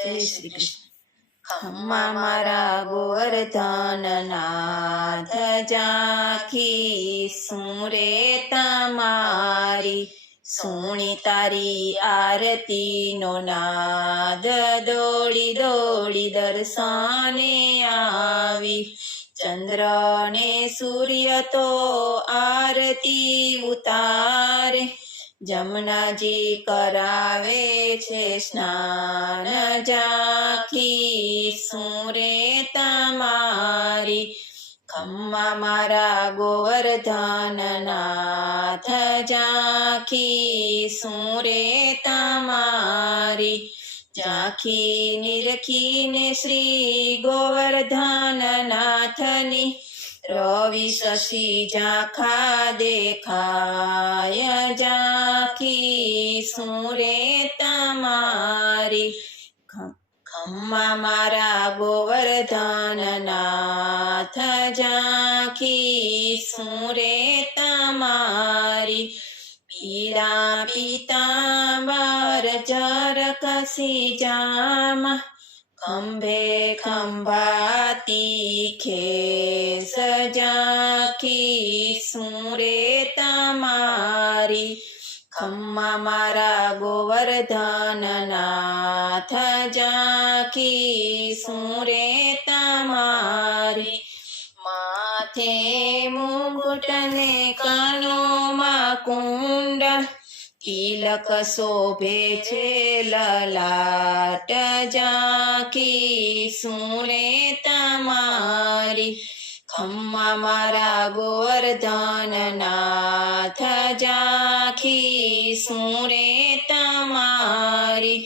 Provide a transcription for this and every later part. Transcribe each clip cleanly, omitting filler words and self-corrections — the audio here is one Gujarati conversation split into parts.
જય શ્રી કૃષ્ણ. ખમ્મા મારા ગોવર્ધન નાથ ઝાંખી શું રે તમારી, સુણી તારી આરતીનો નાદ, દોડી દોડી દર્શને આવી. ચંદ્ર ને સૂર્ય તો આરતી ઉતારે, જમનાજી કરાવે છે સ્નાન. ઝાંખી શું રે તમારી, ખમ્મા મારા ગોવર્ધન નાથ ઝાંખી શું રે તમારી. ઝાંખી નિરખીને શ્રી ગોવર્ધન નાથની, રવિ શશી ઝાંખા દેખાય. ઝાંખી શું રે તમારી, ખમ્મા મારા ગોવર્ધન નાથ ઝાંખી શું રે તમારી. પીળા પીતાંબર જરકસી જામા, ખંભે ખંભાતી ખેસ. ઝાંખી શું રે તમારી, ખમ્મા મારા ગોવર્ધન નાથ ઝાંખી શું રે તમારી. માથે મુગુટ ને કાનોમાં કુંડ, તિલક શોભે છે લલાટ. ઝાંખી શું રે તમારી, ખમ્મા મારા ગોવર્ધન નાથ ઝાંખી શું રે તમારી.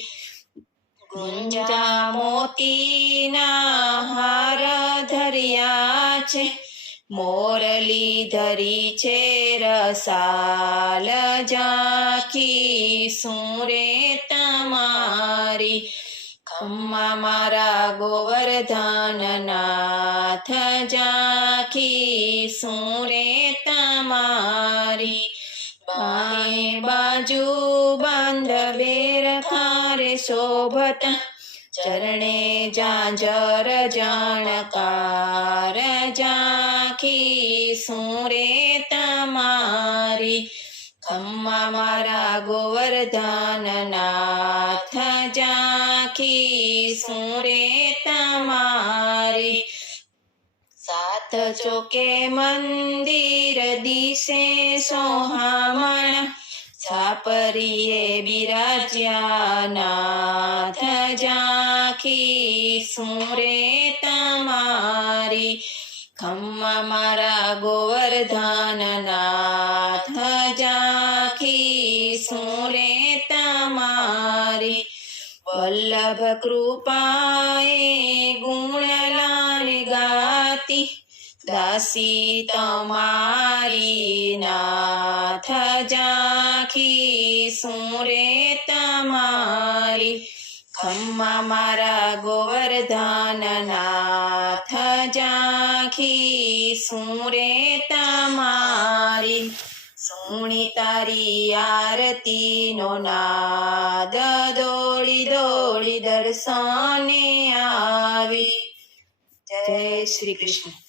ગુંજા મોતીના હાર ધર્યા છે, મોરલી ધરી છે રસાલ. ઝાંખી શું રે તમારી, ખમ્મા મારા ગોવર્ધન નાથ ઝાંખી શું રે તમારી. બાએ બાજુ બાંધવેર ખારે શોભતા, ચરણે ઝાંઝર જાણકાર. ઝાંખી શું રે તમારી, ખમ્મા મારા ગોવર્ધન નાથ ઝાંખી શું રે તમારી. સાત ચોકે મંદિર દિશે સોહામણા, છાપરીએ બિરાજ્યા નાથ. ઝાંખી શું રે તમારી, ખમ્મા મારા ગોવર્ધન નાથ ઝાંખી શું રે તમારી. વલ્લભ કૃપાએ ગુણલાલ ગાતી, દાસી તમારી નાથ. ઝાંખી શું રે તમારી, ખમ્મા મારા ગોવર્ધન નાથ ઝાંખી શું રે તમારી. સુણી તારી આરતીનો નાદ, દોડી દોડી દર્શને આવી. જય શ્રી કૃષ્ણ.